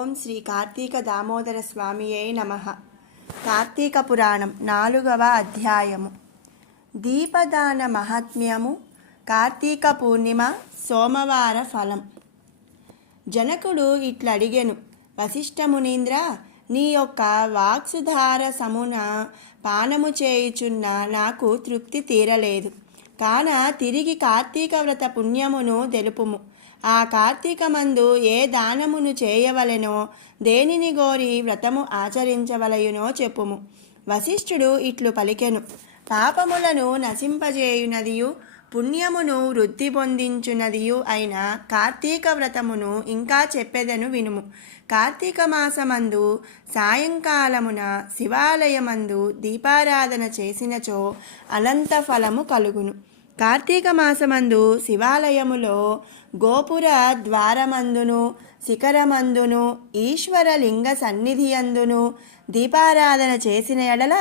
ఓం శ్రీ కార్తీక దామోదర స్వామియే నమః. కార్తీక పురాణం 4వ అధ్యాయము. దీపదాన మహాత్మ్యము. కార్తీక పూర్ణిమ సోమవార ఫలం. జనకుడు ఇట్లడిగెను, వశిష్ఠ మునీంద్ర, నీ యొక్క వాక్సుధార సమున పానము చేయుచున్న నాకు తృప్తి తీరలేదు. కాన తిరిగి కార్తీక వ్రత పుణ్యమును తెలుపుము. ఆ కార్తీకమందు ఏ దానమును చేయవలెనో, దేనిని గోరి వ్రతము ఆచరించవలయునో చెప్పుము. వశిష్ఠుడు ఇట్లు పలికెను, పాపములను నశింపజేయునదియు పుణ్యమును వృద్ధి పొందించునదియు అయిన కార్తీక వ్రతమును ఇంకా చెప్పెదను వినుము. కార్తీక మాసమందు సాయంకాలమున శివాలయమందు దీపారాధన చేసినచో అనంత ఫలము కలుగును. కార్తీక మాసమందు శివాలయములో గోపుర ద్వారమందును శిఖరమందును ఈశ్వరలింగ సన్నిధియందును దీపారాధన చేసిన ఎడల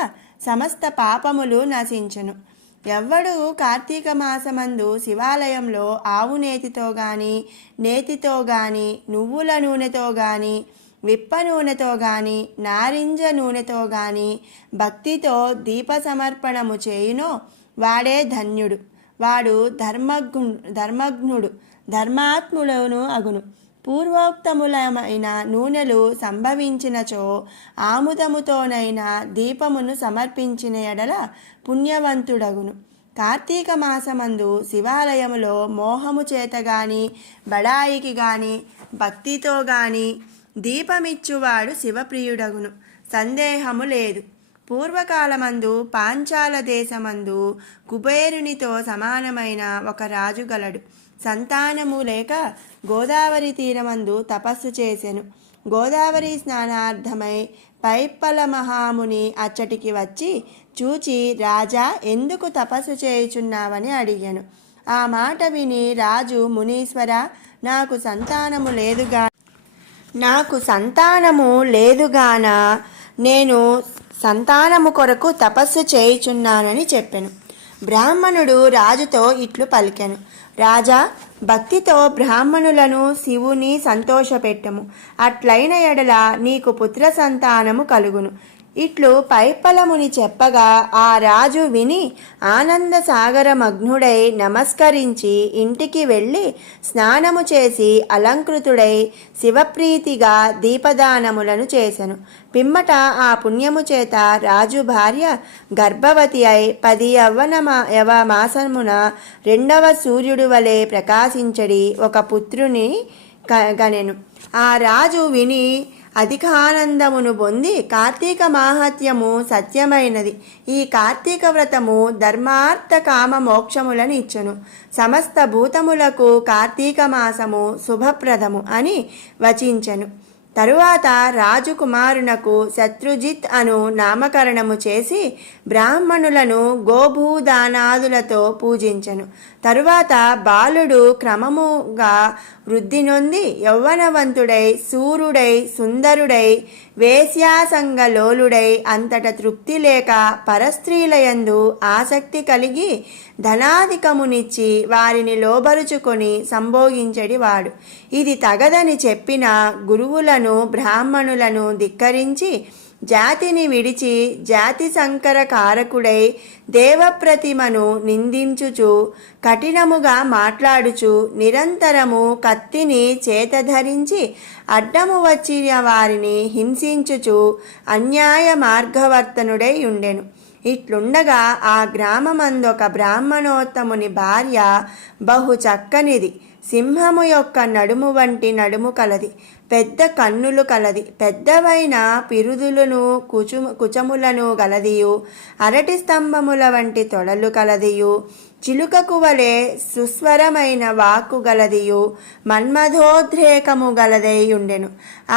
సమస్త పాపములు నశించును. ఎవ్వడు కార్తీక మాసమందు శివాలయంలో ఆవు నేతితో గాని నేతితో గాని నువ్వుల నూనెతో గాని విప్ప నూనెతో గాని నారింజ నూనెతో గాని భక్తితో దీప సమర్పణము చేయునో వాడే ధన్యుడు. వాడు ధర్మజ్ఞుడు ధర్మాత్ముడును అగును. పూర్వోక్తములమైన నూనెలు సంభవించినచో ఆముదముతోనైనా దీపమును సమర్పించిన ఎడల పుణ్యవంతుడగును. కార్తీక మాసమందు శివాలయములో మోహము చేత గాని బడాయికి గాని భక్తితో గాని దీపమిచ్చువాడు శివప్రియుడగును, సందేహము లేదు. పూర్వకాలమందు పాంచాల దేశమందు కుబేరునితో సమానమైన ఒక రాజు గలడు. సంతానము లేక గోదావరి తీరమందు తపస్సు చేసెను. గోదావరి స్నానార్థమై పైప్పల మహాముని అచ్చటికి వచ్చి చూచి, రాజా, ఎందుకు తపస్సు చేయుచున్నావని అడిగాను. ఆ మాట విని రాజు, మునీశ్వర, నాకు సంతానము లేదుగాన నేను సంతానము కొరకు తపస్సు చేయుచున్నానని చెప్పెను. బ్రాహ్మణుడు రాజుతో ఇట్లు పలికెను, రాజా, భక్తితో బ్రాహ్మణులను శివుని సంతోషపెట్టము. అట్లైన ఎడల నీకు పుత్ర సంతానము కలుగును. ఇట్లు పైప్పలముని చెప్పగా ఆ రాజు విని ఆనంద సాగరమగ్నుడై నమస్కరించి ఇంటికి వెళ్ళి స్నానము చేసి అలంకృతుడై శివప్రీతిగా దీపదానములను చేసెను. పిమ్మట ఆ పుణ్యము చేత రాజు భార్య గర్భవతి అయి 10 యవ మాసమున 2వ సూర్యుడు వలె ప్రకాశించడి ఒక పుత్రుని గనెను. ఆ రాజు విని అధికానందమును పొంది, కార్తీక మాహాత్మ్యము సత్యమైనది. ఈ కార్తీక వ్రతము ధర్మార్థ కామ మోక్షములను ఇచ్చును. సమస్త భూతములకు కార్తీక మాసము శుభప్రదము అని వచించెను. తరువాత రాజకుమారునకు శత్రుజిత్ అను నామకరణము చేసి బ్రాహ్మణులను గోభూదానాదులతో పూజించెను. తరువాత బాలుడు క్రమముగా వృద్ధి నొంది యౌవనవంతుడై శూరుడై సుందరుడై వేశ్యాసంగలోలుడై అంతట తృప్తి లేక పరస్త్రీలయందు ఆసక్తి కలిగి ధనాధికమునిచ్చి వారిని లోబరుచుకొని సంభోగించెడివాడు. ఇది తగదని చెప్పిన గురువులను బ్రాహ్మణులను ధిక్కరించి జాతిని విడిచి జాతి సంకర కారకుడై దేవప్రతిమను నిందించుచు కఠినముగా మాట్లాడుచు నిరంతరము కత్తిని చేతధరించి అడ్డము వచ్చిన వారిని హింసించుచు అన్యాయ మార్గవర్తనుడై ఉండెను. ఇట్లుండగా ఆ గ్రామమందొక బ్రాహ్మణోత్తముని భార్య బహు చక్కనిది. సింహము యొక్క నడుము వంటి నడుము కలది. పెద్ద కన్నులు కలది. పెద్దవైన పిరుదులను కుచములను గలదియు. అరటి స్తంభముల వంటి తొడలు కలదియు. చిలుకకు వలె సుస్వరమైన వాక్కు గలదియు. మన్మథోద్రేకము గలదై ఉండెను.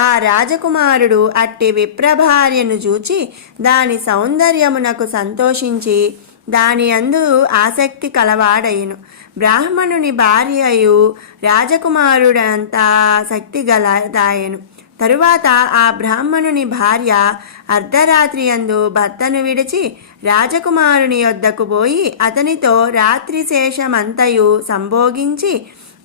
ఆ రాజకుమారుడు అట్టి విప్రభార్యను చూచి దాని సౌందర్యమునకు సంతోషించి దాని అందు ఆసక్తి కలవాడయును. బ్రాహ్మణుని భార్యయు రాజకుమారుడంత శక్తి గలదాయను. తరువాత ఆ బ్రాహ్మణుని భార్య అర్ధరాత్రి యందు భర్తను విడిచి రాజకుమారుని యొద్దకు పోయి అతనితో రాత్రి శేషమంతయు సంభోగించి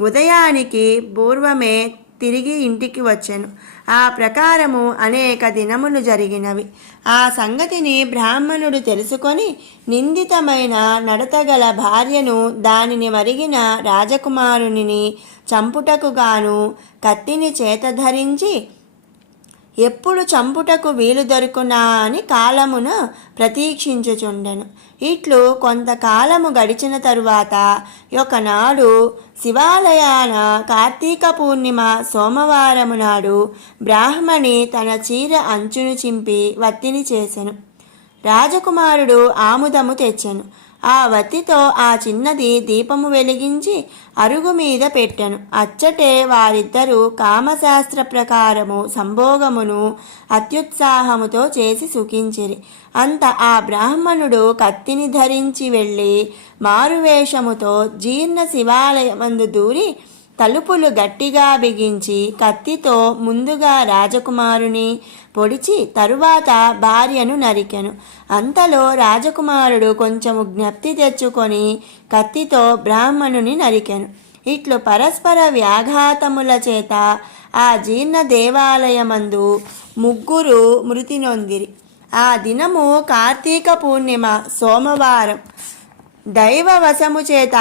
ఉదయానికి పూర్వమే తిరిగి ఇంటికి వచ్చెను. ఆ ప్రకారము అనేక దినములు జరిగినవి. ఆ సంగతిని బ్రాహ్మణుడు తెలుసుకొని నిందితమైన నడతగల భార్యను దానిని మరిగిన రాజకుమారునిని చంపుటకు గాను కత్తిని చేత ధరించి ఎప్పుడు చంపుటకు వీలు దొరుకునా అని కాలమును ప్రతీక్షించుచుండెను. ఇట్లు కొంతకాలము గడిచిన తరువాత ఒకనాడు శివాలయాన కార్తీక పూర్ణిమ సోమవారము నాడు బ్రాహ్మణి తన చీర అంచును చింపి వత్తిని చేసెను. రాజకుమారుడు ఆముదము తెచ్చెను. ఆ వత్తితో ఆ చిన్నది దీపము వెలిగించి అరుగు మీద పెట్టెను. అచ్చటే వారిద్దరూ కామశాస్త్ర ప్రకారము సంభోగమును అత్యుత్సాహముతో చేసి సుఖించిరి. అంత ఆ బ్రాహ్మణుడు కత్తిని ధరించి వెళ్ళి మారువేషముతో జీర్ణ శివాలయమందు దూరి తలుపులు గట్టిగా బిగించి కత్తితో ముందుగా రాజకుమారుని పొడిచి తరువాత భార్యను నరికెను. అంతలో రాజకుమారుడు కొంచెము జ్ఞప్తి తెచ్చుకొని కత్తితో బ్రాహ్మణుని నరికెను. ఇట్లు పరస్పర వ్యాఘాతముల చేత ఆ జీర్ణ దేవాలయమందు ముగ్గురు మృతి నొందిరి. ఆ దినము కార్తీక పూర్ణిమ సోమవారం. దైవవశము చేత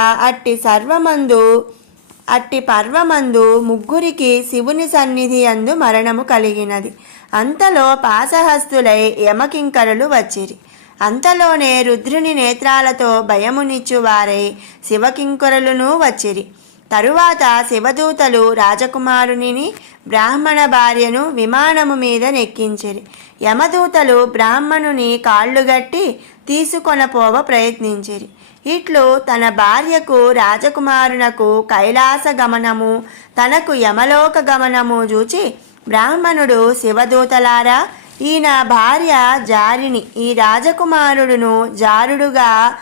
అట్టి పర్వమందు ముగ్గురికి శివుని సన్నిధి అందు మరణము కలిగినది. అంతలో పాశహస్తులై యమకింకరులు వచ్చిరి. అంతలోనే రుద్రుని నేత్రాలతో భయమునిచ్చువారై శివకింకరులను వచ్చిరి. తరువాత శివదూతలు రాజకుమారునిని బ్రాహ్మణ భార్యను విమానము మీద నెక్కించిరి. యమదూతలు బ్రాహ్మణుని కాళ్ళుగట్టి తీసుకొనపోవ ప్రయత్నించిరి. ఇట్లు తన భార్యకు రాజకుమారునకు కైలాస గమనము, తనకు యమలోక గమనము చూచి బ్రాహ్మణుడు శివదూతలారా, ఈ నా భార్య జారిని, ఈ రాజకుమారుడును జారుడుగా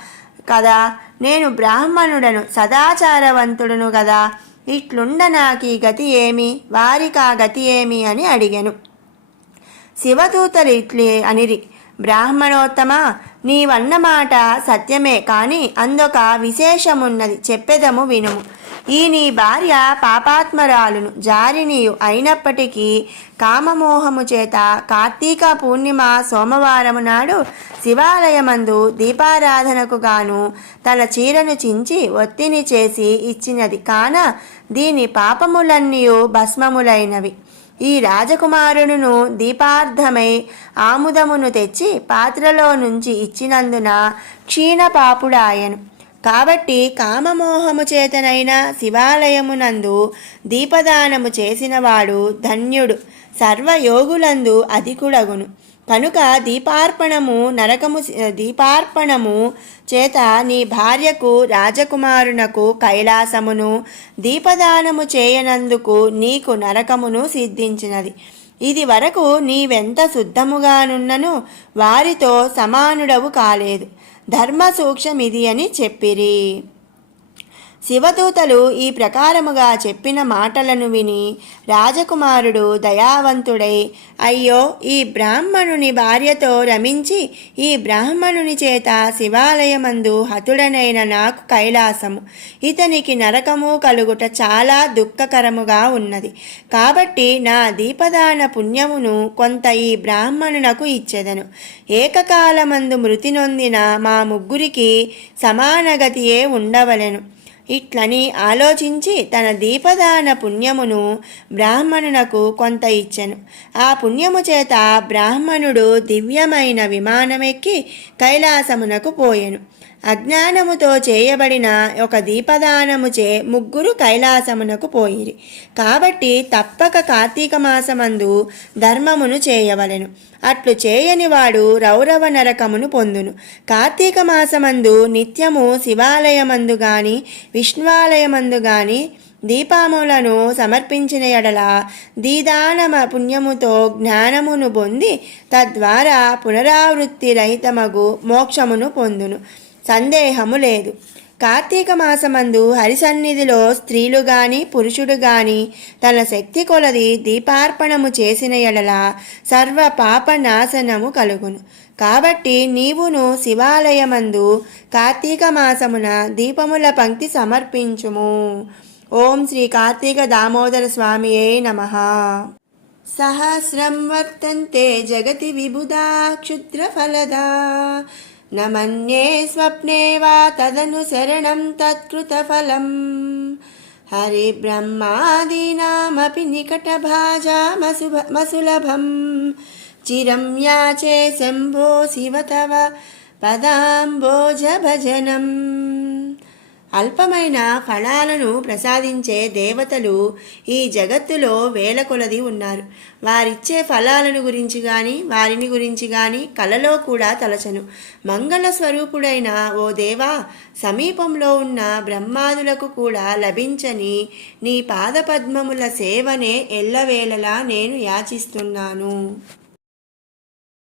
కదా, నేను బ్రాహ్మణుడను సదాచారవంతుడును కదా, ఇట్లుండ నాకీ గతి ఏమి, వారికా గతి ఏమి అని అడిగెను. శివదూతలు ఇట్లే అనిరి, బ్రాహ్మణోత్తమ, నీవన్నమాట సత్యమే, కానీ అందొక విశేషమున్నది, చెప్పెదము వినుము. ఈ నీ భార్య పాపాత్మరాలును, జారినియు అయినప్పటికీ కామమోహము చేత కార్తీక పూర్ణిమ సోమవారము నాడు శివాలయమందు దీపారాధనకు గాను తన చీరను చించి ఒత్తిని చేసి ఇచ్చినది కాన దీని పాపములన్నీయు భస్మములైనవి. ఈ రాజకుమారుడును దీపార్థమై ఆముదమును తెచ్చి పాత్రలో నుంచి ఇచ్చినందున క్షీణపాపుడాయను. కాబట్టి కామమోహము చేతనైన శివాలయమునందు దీపదానము చేసినవాడు ధన్యుడు, సర్వయోగులందు అధికుడగును. కనుక దీపార్పణము చేత నీ భార్యకు రాజకుమారునకు కైలాసమును, దీపదానము చేయనందుకు నీకు నరకమును సిద్ధించినది. ఇది వరకు నీవెంత శుద్ధముగానున్నను వారితో సమానుడవు కాలేదు. ధర్మ సూక్ష్మమిది అని చెప్పిరి. శివదూతలు ఈ ప్రకారముగా చెప్పిన మాటలను విని రాజకుమారుడు దయావంతుడై, అయ్యో, ఈ బ్రాహ్మణుని భార్యతో రమించి ఈ బ్రాహ్మణుని చేత శివాలయమందు హతుడనైన నాకు కైలాసము, ఇతనికి నరకము కలుగుట చాలా దుఃఖకరముగా ఉన్నది. కాబట్టి నా దీపదాన పుణ్యమును కొంత ఈ బ్రాహ్మణునకు ఇచ్చెదను. ఏకకాలమందు మృతి నొందిన మా ముగ్గురికి సమానగతియే ఉండవలెను. ఇట్లని ఆలోచించి తన దీపదాన పుణ్యమును బ్రాహ్మణునకు కొంత ఇచ్చెను. ఆ పుణ్యము చేత బ్రాహ్మణుడు దివ్యమైన విమానమెక్కి కైలాసమునకు పోయెను. అజ్ఞానముతో చేయబడిన ఒక దీపదానముచే ముగ్గురు కైలాసమునకు పోయిరి. కాబట్టి తప్పక కార్తీక మాసమందు ధర్మమును చేయవలెను. అట్లు చేయనివాడు రౌరవ నరకమును పొందును. కార్తీక మాసమందు నిత్యము శివాలయమందు గాని విష్ణువాలయమందు గాని దీపములను సమర్పించిన ఎడల దీదాన పుణ్యముతో జ్ఞానమును పొంది తద్వారా పునరావృత్తి రహితమగు మోక్షమును పొందును. సందేహము లేదు. కార్తీక మాసమందు హరిసన్నిధిలో స్త్రీలు గాని పురుషుడు గాని తన శక్తి కొలది దీపార్పణము చేసిన ఎడల సర్వ పాప నాశనము కలుగును. కాబట్టి నీవును శివాలయమందు కార్తీక మాసమున దీపముల పంక్తి సమర్పించుము. ఓం శ్రీ కార్తీక దామోదర స్వామియే నమః. సహస్రం వర్తంతే జగతి విబుధా క్షుద్రఫలదా న మన్యే స్వప్నే వా తదనుసరణం తత్కృతఫలం. హరిబ్రహ్మాదీనామపి నికటభాజామసులభం చిరం యాచే శంభో శివ తవ పదాంబోజ భజనం. అల్పమైన ఫలాలను ప్రసాదించే దేవతలు ఈ జగత్తులో వేల కొలది ఉన్నారు. వారిచ్చే ఫలాలను గురించి కానీ వారిని గురించి కానీ కలలో కూడా తలచను. మంగళ స్వరూపుడైన ఓ దేవా, సమీపంలో ఉన్న బ్రహ్మాదులకు కూడా లభించని నీ పాదపద్మముల సేవనే ఎల్లవేళలా నేను యాచిస్తున్నాను.